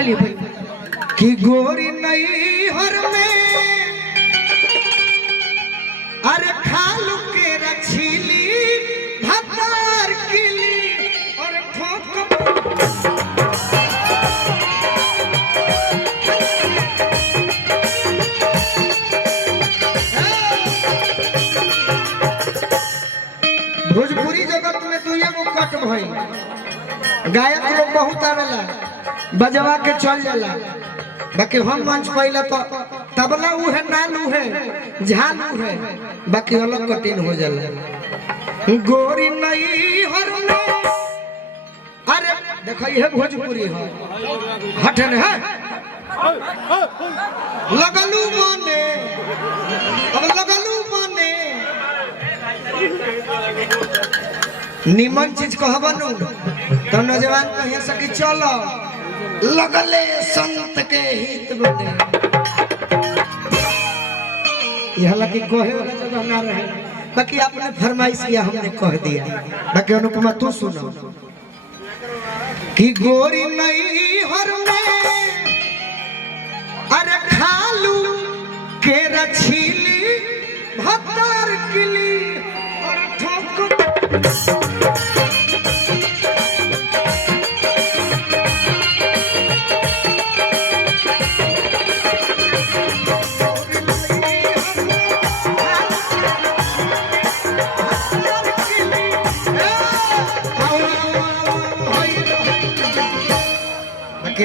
बोलिए बोलिए। कि गोरी नहीं हर में अरे खालू के रछीली भतार किली और ठोक भोजपुरी जगत में तू एगो कट भई गायक लोग बहुत आवेला बजवा के चल जाला बाकी हम मंच पहले तो तबला ऊ है नालू है झालू है बाकी अलग कठिन हो जाला गोरी नहीं हर में अरे देखो ये भोजपुरी है हटन है लगलू माने अब लगलू माने निमन चीज कहबनु तो नौजवान कहिए सकी चलो लगले संत के हित बने यह लगी कोहे वाला जगह ना रहे बाकी आपने फरमाइश किया हमने कह दिया बाकी अनुपमा तू सुनो कि गोरी नहीं हर में अरे खालू के रछीली भतार किली और ठोक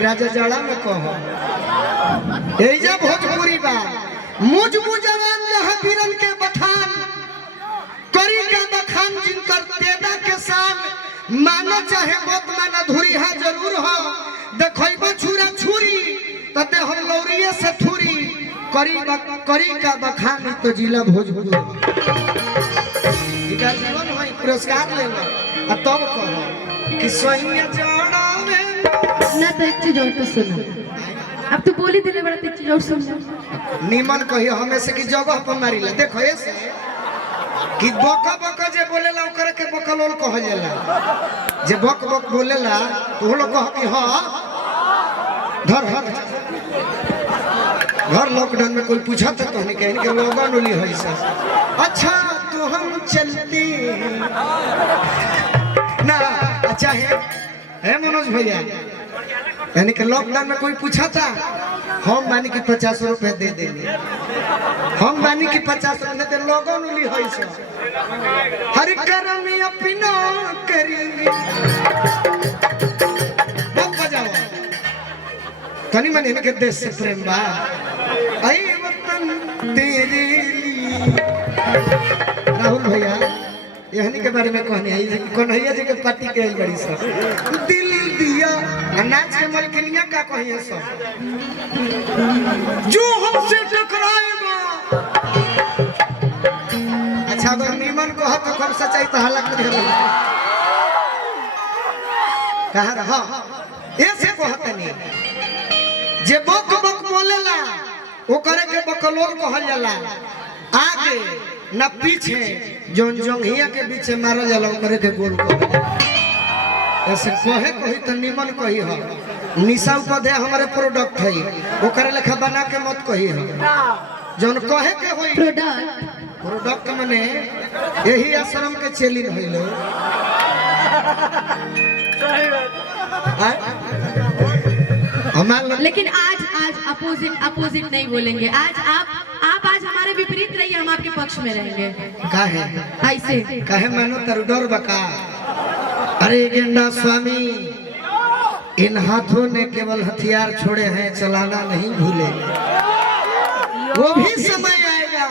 राजा जड़ा में कहो एजा भोजपुरी बा मुझ मुजवान जहां वीरन के बखान करी का बखान जिनकर तेदा के शान मानो चाहे मत माना धुरी है जरूर हो देखो छुरा छुरी तते हम लौरिये से थुरी करी का बखान तो जिला भोजपुरी इका जीवन है पुरस्कार लेना आ तब कहो कि सोहिया जड़ा में ना तो एक चीज और तो सुनो अब तो बोली दिले बड़ा एक चीज और सुनो निमन कहियो हमेशा की जगह पर मारिला देखो ऐसे कि बका बका जे बोलेला ओकरे के बकलोल कह जाला जे बक बक बोलेला तो लोग कह कि हां धर धर घर लॉकडाउन में कोई पूछा था तो नहीं कहीं के लोगन ओली है सब अच्छा तो हम चलते ना अच्छा है मनोज भैया यानी कि लॉकडाउन में कोई पूछा था हम मानी कि 50 रुपए दे देंगे हम मानी कि 50 रुपए दे लोगों उली होई से हर करम अपना करेंगे बक बजाओ तनी मन इनके देश से प्रेम बा आई वतन तेरे लिए राहुल भैया यहनी के बारे में कहने आई जे कन्हैया जी के पार्टी के आई बड़ी सब दिल दिया नाच के मलकिनिया का कहिए सब जो हमसे टकराएगा अच्छा अगर नीमन को तो कब सच्चाई तो हालत में कहा रहा ऐसे कहते नहीं जे बक बक बोलेला वो करे के बकलोल कहल जाला आगे न पीछे जोन जोंघिया के बीच मारल जाला करे के गोल को ऐसे कहे कही तो निमन कही हो निशा उपदे हमारे प्रोडक्ट है ओकरे लेखा बना के मत कही हो जोन कहे के होई प्रोडक्ट माने यही आश्रम के चेलिन होइलो लेकिन आज अपोजिट नहीं बोलेंगे आज आप आज हमारे विपरीत रहिए हम आपके पक्ष में रहेंगे काहे ऐसे काहे मानो तरु डर बका अरे गेंडा स्वामी इन हाथों ने केवल हथियार छोड़े हैं चलाना नहीं भूले वो भी समय आएगा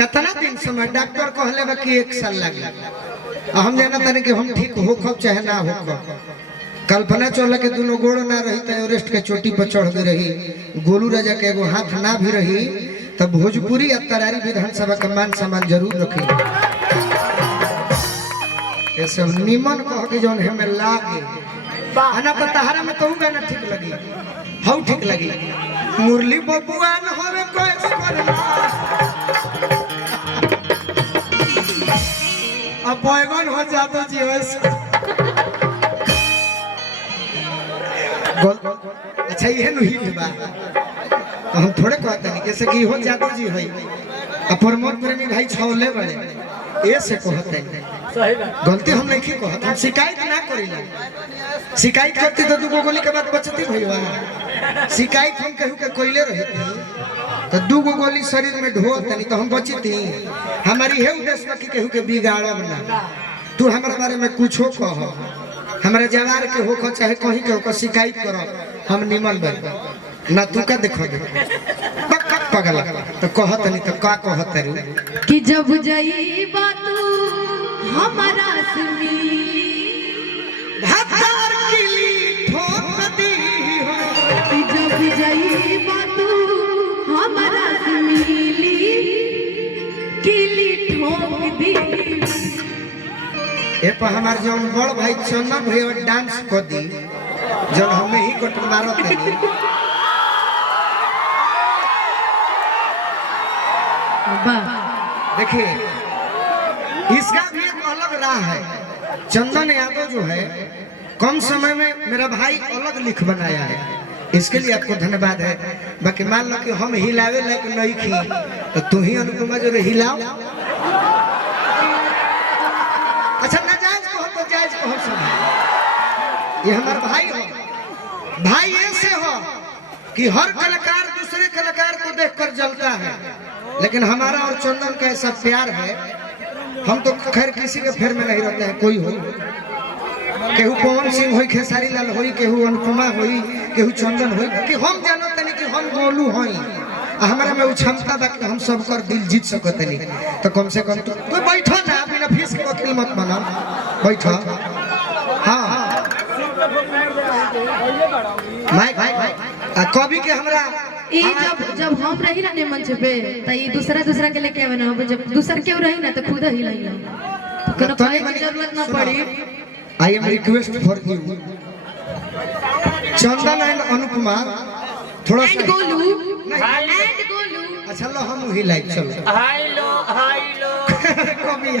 कितना दिन समय डॉक्टर कहले बा कि 1 साल लगे हम जाना तने कि हम ठीक होखब चाहे ना होखब कल्पना चौला के दोनों गोड़ ना रही तो एवरेस्ट के चोटी पर चढ़ गई रही गोलू राजा के एगो हाथ ना भी रही तब भोजपुरी और तरारी विधानसभा का मान सम्मान जरूर रखी ऐसे निमन कह के जौन हमें लागे आना तो तहारा में तो गाना ठीक लगी हाउ ठीक लगी मुरली बबुआ न होवे कोई करना अब बैगन हो जातो जी अच्छा ये नहीं बा तो हम थोड़े कहते नहीं कैसे कि हो जादू जी है अब प्रमोद प्रेमी भाई छौले बड़े ये से कहते हैं सही बात गलती हम नहीं कहत हम शिकायत ना करीला शिकायत करती तो दू गोली के बाद बचती भईवा शिकायत हम कहू के कोइले रहती तो दू गोली शरीर में ढो तनी तो हम बचती हमारी है उद्देश्य कि कहू के बिगाड़ब ना तू हमारे बारे में कुछो कह हमारे जवार के होको चाहे कहीं के होको शिकायत करो हम निमन बन ना तू का देखो पगला तो कहत नहीं तो का कहत रू कि जब जई बात हमारा सुनी भातार किली ठोक दी हो कि जब जई बात हमारा सुनीली किली ठोक दी ए पर हमार जौन बड़ भाई चंदन भैया डांस कर दी जौन हमें ही कट मारो तनी वाह देखिए इसका भी एक अलग राह है चंदन यादव जो है कम समय में मेरा भाई अलग लिख बनाया है इसके लिए आपको धन्यवाद है बाकी मान लो कि हम हिलावे लायक नहीं खी तो तू ही अनुपमा जो हिलाओ अच्छा नाजायज को तो जायज को हम सब ये हमारा भाई हो भाई ऐसे हो कि हर कलाकार दूसरे कलाकार को देखकर जलता है लेकिन हमारा और चंदन का ऐसा प्यार है हम तो खैर किसी के फेर में नहीं रहते हैं कोई हो केहू पवन सिंह होई खेसारी लाल होई केहू अनुपमा होई केहू चंदन होई कि हम जानो तनी कि हम गोलू होई हमारा में क्षमता बा कि हम सबकर दिल जीत सकते नहीं तो कम से कम तो बैठो ना बिना फीस के वकील मत बना बैठो हाँ कवि के हमरा ई जब हम रही ना मंच पे त ई दूसरा के लेके आवे ना जब दूसरा केहू रही ना तो खुद ही लई कोनो कहे की जरूरत ना पड़ी I am request for you Chandan and Anupama थोड़ा एंड सा गोलू हाय एंड गोलू अच्छा लो हम ही लाइक चलो हाय लो कवि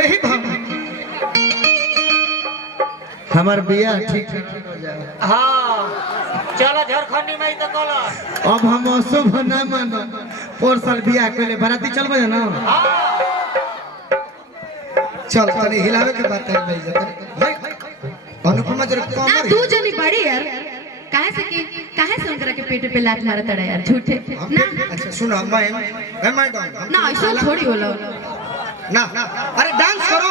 यही भाव हमार बिया ठीक हो जाए हाँ चलो झारखंडी में तो कल अब हम शुभ ना मानो और साल बिया पहले बाराती चलबे ना चल तनी हिलावे के बात है भाई भाई अनुपमा जरा ना कमर तू जनी बड़ी यार काहे से उनकरा के पेट पे लात मारत रहा यार झूठे ना अच्छा सुनो मैडम ना ऐसा थोड़ी होला ना अरे डांस करो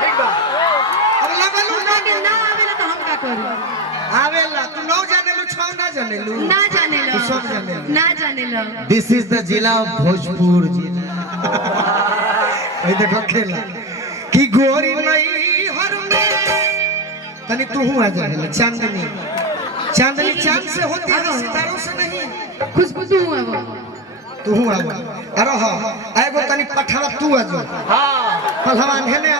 ठीक बा अब लगलू ना के ना आवेला तो हम का करू आवेला तू नौ जाने लू छौ ना जाने लू ना जाने लो तू सब जाने लो। ना जाने लो दिस इज द जिला ऑफ भोजपुर जिला भाई देखो खेला कि गोरी नहीं हर में तनी तू आ जा चांदनी चांदनी चांद से होती है सितारों से नहीं खुशबू तू है वो तू आ अरे हां एगो तनी पठावा तू आ जा हाँ पहलवान है ने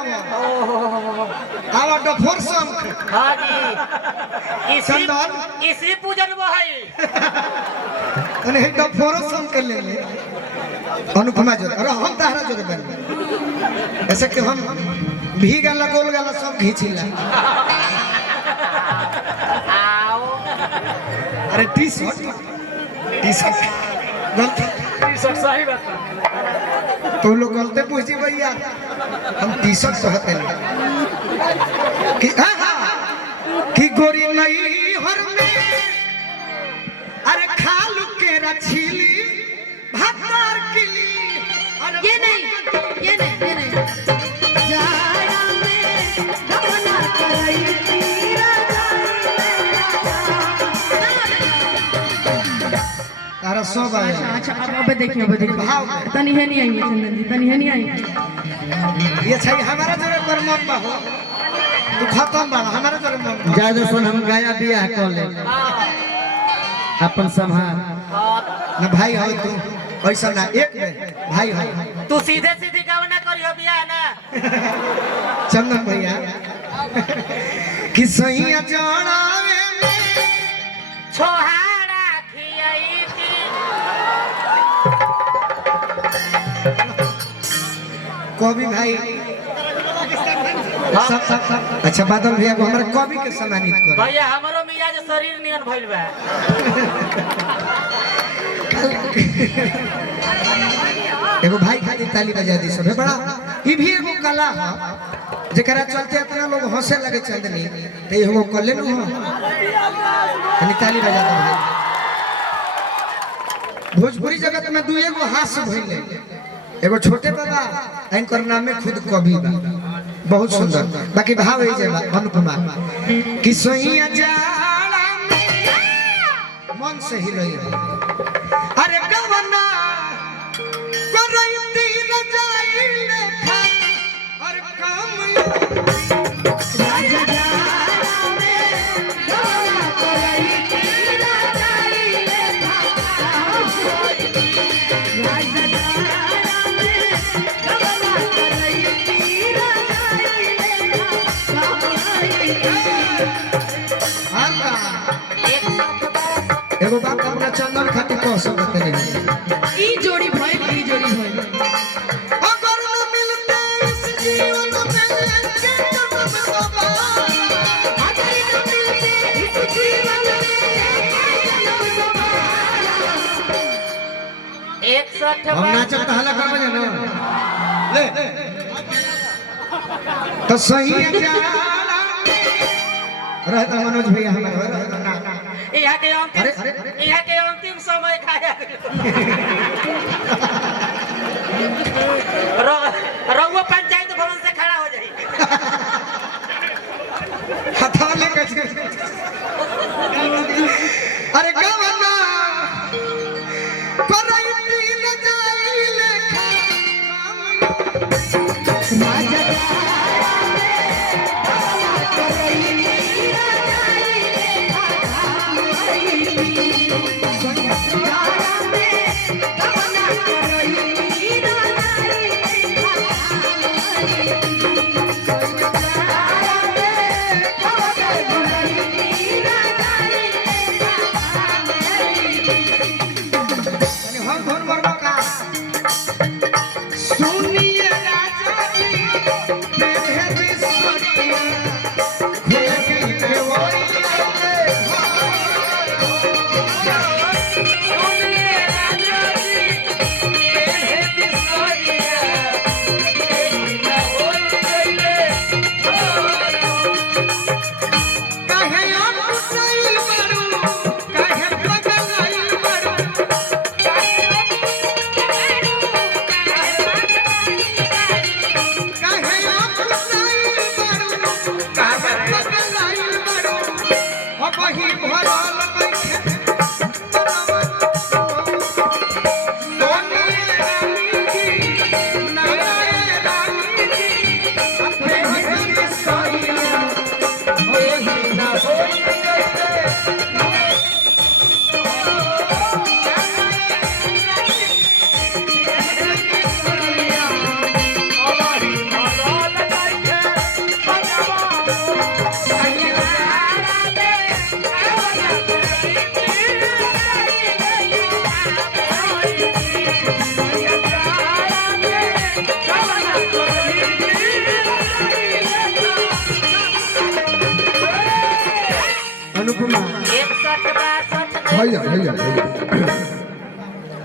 आवा डफोर संख हाँ जी चंदन इसी पूजन वो है तने डफोर संख ले ले अनुपमा जो अरे हम तारा जो बन ऐसे कि हम भी गाला गोल गाला सब घीचिला आओ अरे टी शर्ट गलती टी-शर्ट सही बात तो लोग गलते पूछी भैया हम टी शर्ट सहते नहीं कि कि गोरी नहीं हर में अरे खालू के रछीली भातार किली ये नहीं जाड़ा में गमना करई तीरा तारा सब आया अच्छा अब देखिए भाव तनी है नहीं आई चंदन जी तनी है नहीं आई ये छै हमारा जरे पर मन बा हो तू खत्म बा हमारा जरे मन बा जादू सुन हम गाया बियाह कर ले अपन संभाल ना भाई हो तू ऐसा ना एक में भाई हो तू सीधे सीधी गाँव ना करियो बियाह ना चंदन भैया कि सैया जड़ावे में छोहाड़ा खियाई थी कवि भाई सब अच्छा बादल भैया को हमारे कवि के सम्मानित करो भैया हमारो शरीर नियन भइल बा। एगो भाई खाली ताली बजा दी सब बड़ा ई भी एगो कला है जेकरा चलते इतना लोग हंसे लगे चंदनी तो एगो कले न हो खाली ताली बजा दो भाई। भोजपुरी जगत में दू एगो हास्य भइले एगो छोटे बाबा इनकर नाम में खुद कवि बा बहुत सुंदर बाकी भाव है जे अनुपमा कि सोइया जाला मन से हिलई अरे गवना करैती न जाइले और काम राजा जाला में गवना करैती न जाइले राजा जाला में गवना करैती न जाइले एगो बात हमरा चंदन खातिर कह सकते नहीं ई जोड़ी भइल अगर न मिलते इस जीवन में के जन्म बाबा अगर न मिलते इस जीवन में के जन्म बाबा 61 हम नाचत हल्ला करबे ना ले तो सही है जाला रहता मनोज भैया हमारे ना यहाँ के अंतिम समय खाया रघुआ पंचायत भवन से खड़ा हो जाएगी। हथा लेकर अरे गवना करैती न जाइले राजा सुनिए राजा जी मेरे बिस्वरिया खुले के कहे आप सही बरू कहे पगलाइल बरू कहे आप सही बरू कहे पगलाइल बरू अब ही भरल बैठे सोनी रानी जी नाराय रानी जी अपने ही सहिया होई ना होई अनुपमा 61 62 भैया भैया भैया